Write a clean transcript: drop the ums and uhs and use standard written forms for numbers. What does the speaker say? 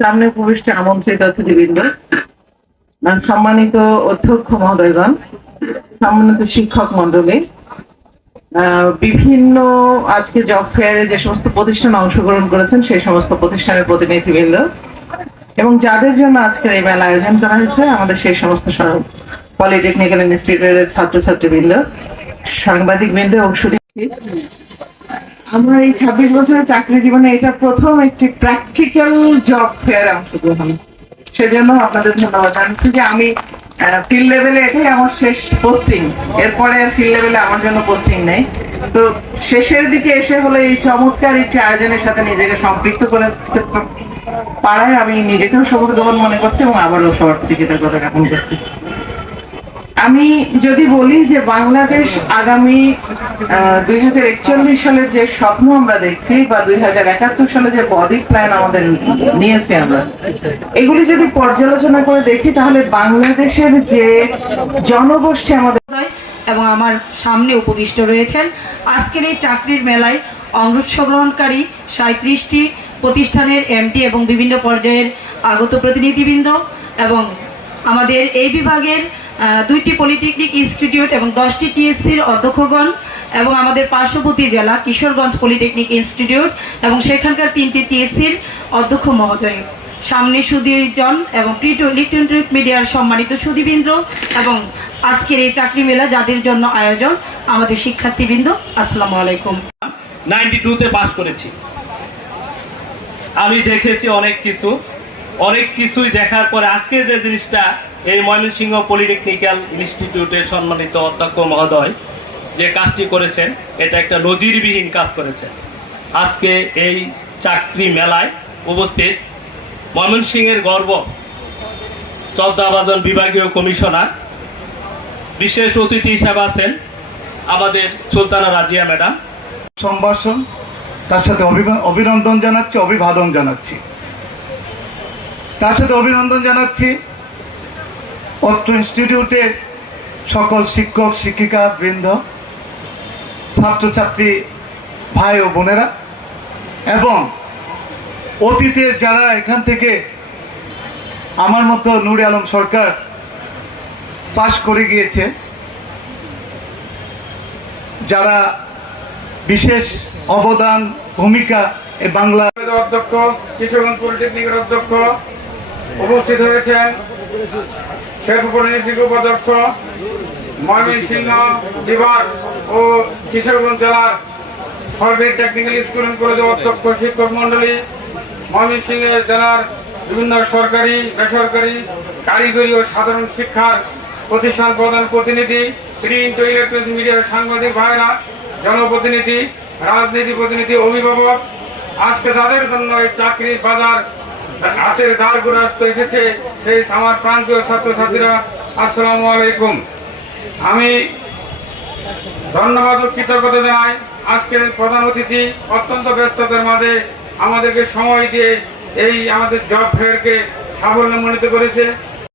সামনে উপবিষ্ট আমন্ত্রিত অতিথিবৃন্দ, সম্মানিত অধ্যক্ষ মহোদয়গণ, সম্মানিত শিক্ষক মন্ডলী, বিভিন্ন আজকে জব ফেয়ারে যে সমস্ত প্রতিষ্ঠান অংশগ্রহণ করেছেন সেই সমস্ত প্রতিষ্ঠানের প্রতিনিধিবৃন্দ এবং যাদের জন্য আজকের এই মেলা আয়োজন করা হয়েছে আমাদের সেই সমস্ত পলিটেকনিক্যাল ইনস্টিটিউটের ছাত্রছাত্রীবৃন্দ, সাংবাদিকবৃন্দ এবং আমার এই 26 বছরের চাকরি জীবনে এটা প্রথম একটি প্র্যাকটিক্যাল জব ফেয়ার অংশগ্রহণ। সেজন্য আপনাদের ধন্যবাদ জানাচ্ছি যে আমি ফিল্ড লেভেলে এটাই আমার শেষ পোস্টিং, এরপরে ফিল্ড লেভেলে আমার জন্য পোস্টিং নেই। তো শেষের দিকে এসে হলে এই চমৎকার একটি আয়োজনের সাথে নিজেকে সম্পৃক্ত করে পাড়ায় আমি নিজেকেও সৌভাগ্যবান মনে করছি এবং আবারও সবার প্রতি কৃতজ্ঞতা জ্ঞাপন করছি। আমি যদি বলি যে বাংলাদেশ আগামী 2041 সালের যে স্বপ্ন আমরা দেখছি বা 2071 সালে যে বডি প্ল্যান আমাদের নিয়েছি আমরা, এগুলি যদি পর্যালোচনা করে দেখি তাহলে বাংলাদেশের যে জনগোষ্ঠী আমাদের এবং আমার সামনে উপবিষ্ট রয়েছেন আজকের এই চাকরির মেলায় অংশগ্রহণকারী 37টি প্রতিষ্ঠানের এমডি এবং বিভিন্ন পর্যায়ের আগত প্রতিনিধিবৃন্দ এবং আমাদের এই বিভাগের 2টি পলিটেকনিক ইনস্টিটিউট এবং 10টি টিএসসির অধ্যক্ষগণ এবং আমাদের পার্শ্ববর্তী জেলা কিশোরগঞ্জ পলিটেকনিক ইনস্টিটিউট এবং সেখানকার 3টি টিএসসির অধ্যক্ষ মহোদয়, সামনে সুধীজন এবং প্রিন্ট ইলেকট্রনিক মিডিয়ার সম্মানিত সুধীবৃন্দ এবং আজকের এই চাকরি মেলা যাদের জন্য আয়োজন আমাদের শিক্ষার্থীবৃন্দ, আসসালামু আলাইকুম। 92-তে পাস করেছি। আমি দেখেছি অনেক কিছুই দেখার পরে আজকে যে জিনিসটা এই ময়মনসিংহ পলিটেকনিক্যাল ইনস্টিটিউটের সম্মানিত অধ্যক্ষ মহোদয় যে কাজটি করেছেন, এটা একটা নজিরবিহীন কাজ করেছেন। আজকে এই চাকরি মেলায় উপস্থিত ময়মনসিংহের গর্ব শ্রদ্ধাভাজন বিভাগীয় কমিশনার, বিশেষ অতিথি হিসাবে আছেন আমাদের সুলতানা রাজিয়া ম্যাডাম। সম্ভাষণ, তার সাথে অভিনন্দন জানাচ্ছি, অভিবাদন জানাচ্ছি। তার সাথে অভিনন্দন জানাচ্ছি অত্র ইনস্টিটিউটের সকল শিক্ষক শিক্ষিকা বৃন্দ, ছাত্রছাত্রী ভাই ও বোনেরা এবং অতীতের যারা এখান থেকে আমার মতো নূরে আলম সরকার পাশ করে গিয়েছে, যারা বিশেষ অবদান ভূমিকা এই বাংলা অধ্যক্ষ, কিশোরগঞ্জ পলিটেকনিকের অধ্যক্ষ উপস্থিত হয়েছেন, শেরপুর ইউনিভার্সিটির উপাধ্যক্ষ, ময়মনসিংহ বিভাগ ও কিশোরগঞ্জ জেলার সরকারি টেকনিক্যাল স্কুল অ্যান্ড কলেজের অধ্যক্ষ, শিক্ষক মন্ডলী, ময়মনসিংহ জেলার বিভিন্ন সরকারি বেসরকারি কারিগরি ও সাধারণ শিক্ষার প্রতিষ্ঠান প্রধান প্রতিনিধি, প্রিন্ট ও ইলেকট্রনিক মিডিয়ার সাংবাদিক ভাইরা, জনপ্রতিনিধি, রাজনীতি প্রতিনিধি, অভিভাবক, আজকে যাদের জন্য এই চাকরির বাজার হাতের দ্বার ঘুরাস্ত এসেছে সেই আমার প্রান্তীয় ছাত্রছাত্রীরা, আসসালামু আলাইকুম। আমি ধন্যবাদ ও কৃতজ্ঞতা জানাই আজকের প্রধান অতিথি অত্যন্ত ব্যস্ততার মাঝে আমাদেরকে সময় দিয়ে এই আমাদের জব ফেয়ারকে সাফল্যমণ্ডিত করেছে।